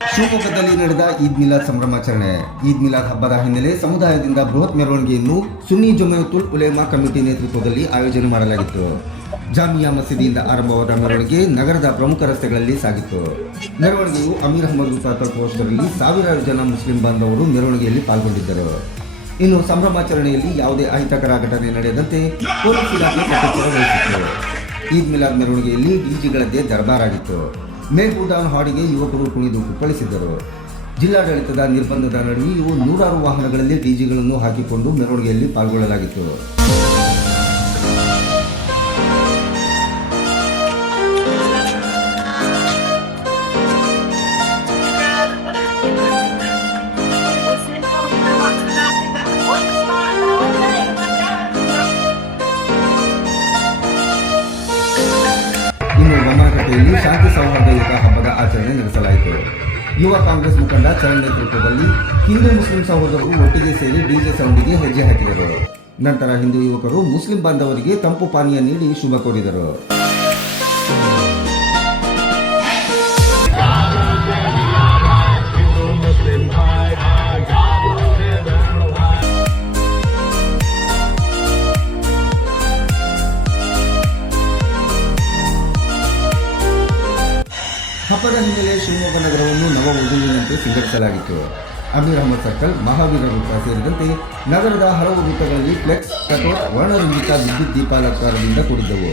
ಶಿವಮೊಗ್ಗದಲ್ಲಿ ನಡೆದ ಈದ್ ಮಿಲಾದ್ ಸಂಭ್ರಮಾಚರಣೆ. ಈದ್ ಮಿಲಾದ್ ಹಬ್ಬದ ಹಿನ್ನೆಲೆ ಸಮುದಾಯದಿಂದ ಬೃಹತ್ ಮೆರವಣಿಗೆಯನ್ನು ಸುನ್ನಿ ಜಮಾಅತುಲ್ ಉಲೇಮಾ ಕಮಿಟಿ ನೇತೃತ್ವದಲ್ಲಿ ಆಯೋಜನೆ ಮಾಡಲಾಗಿತ್ತು. ಜಾಮಿಯಾ ಮಸೀದಿಯಿಂದ ಆರಂಭವಾದ ಮೆರವಣಿಗೆ ನಗರದ ಪ್ರಮುಖ ರಸ್ತೆಗಳಲ್ಲಿ ಸಾಗಿತ್ತು. ಮೆರವಣಿಗೆಯು ಅಮೀರ್ ಅಹಮದ್ ವೃತ್ತ ತಲುಪುವಷ್ಟರಲ್ಲಿ ಸಾವಿರಾರು ಜನ ಮುಸ್ಲಿಂ ಬಾಂಧವರು ಮೆರವಣಿಗೆಯಲ್ಲಿ ಪಾಲ್ಗೊಂಡಿದ್ದರು. ಇನ್ನು ಸಂಭ್ರಮಾಚರಣೆಯಲ್ಲಿ ಯಾವುದೇ ಅಹಿತಕರ ಘಟನೆ ನಡೆಯದಂತೆ ಪೊಲೀಸ್ ಇಲಾಖೆ ಕಟ್ಟೆಚ್ಚರ ವಹಿಸಿತ್ತು. ಈದ್ ಮಿಲಾದ್ ಮೆರವಣಿಗೆಯಲ್ಲಿ ಡಿಜೆಗಳದ್ದೇ ದರ್ಬಾರಾಗಿತ್ತು. ಮೇಲ್ಪುಡಾನ್ ಹಾಡಿಗೆ ಯುವಕರು ಕುಣಿದು ಕುಪ್ಪಳಿಸಿದ್ದರು. ಜಿಲ್ಲಾಡಳಿತದ ನಿರ್ಬಂಧದ ನಡುವೆಯೂ ನೂರಾರು ವಾಹನಗಳಲ್ಲಿ ಡಿಜೆಗಳನ್ನು ಹಾಕಿಕೊಂಡು ಮೆರವಣಿಗೆಯಲ್ಲಿ ಪಾಲ್ಗೊಳ್ಳಲಾಗಿತ್ತು. ಇನ್ನು ಬೊಮ್ಮನಕಟ್ಟೆಯಲ್ಲಿ ಶಾಂತಿ ಸೌಹಾರ್ದಯುತ ಹಬ್ಬದ ಆಚರಣೆ ನಡೆಸಲಾಯಿತು. ಯುವ ಕಾಂಗ್ರೆಸ್ ಮುಖಂಡ ಚರಣ್ ನೇತೃತ್ವದಲ್ಲಿ ಹಿಂದೂ ಮುಸ್ಲಿಂ ಸಹೋದರರು ಒಟ್ಟಿಗೆ ಸೇರಿ ಡಿಜೆ ಸೌಂಡಿಗೆ ಹೆಜ್ಜೆ ಹಾಕಿದರು. ನಂತರ ಹಿಂದೂ ಯುವಕರು ಮುಸ್ಲಿಂ ಬಾಂಧವರಿಗೆ ತಂಪು ಪಾನೀಯ ನೀಡಿ ಶುಭ ಕೋರಿದರು. ಹಬ್ಬದ ಹಿನ್ನೆಲೆ ಶಿವಮೊಗ್ಗ ನಗರವನ್ನು ನವವಧುವಿನಂತೆ ಸಿಂಗರಿಸಲಾಗಿತ್ತು. ಅಮೀರ್ ಅಹಮದ್ ಸರ್ಕಲ್, ಮಹಾವೀರ ವೃತ್ತ ಸೇರಿದಂತೆ ನಗರದ ಹಲವು ವೃತ್ತಗಳಲ್ಲಿ ಫ್ಲೆಕ್ಸ್, ಕಟೌಟ್, ವರ್ಣರಂಜಿತ ವಿದ್ಯುತ್ ದೀಪಾಲಂಕಾರದಿಂದ ಕೂಡಿದ್ದವು.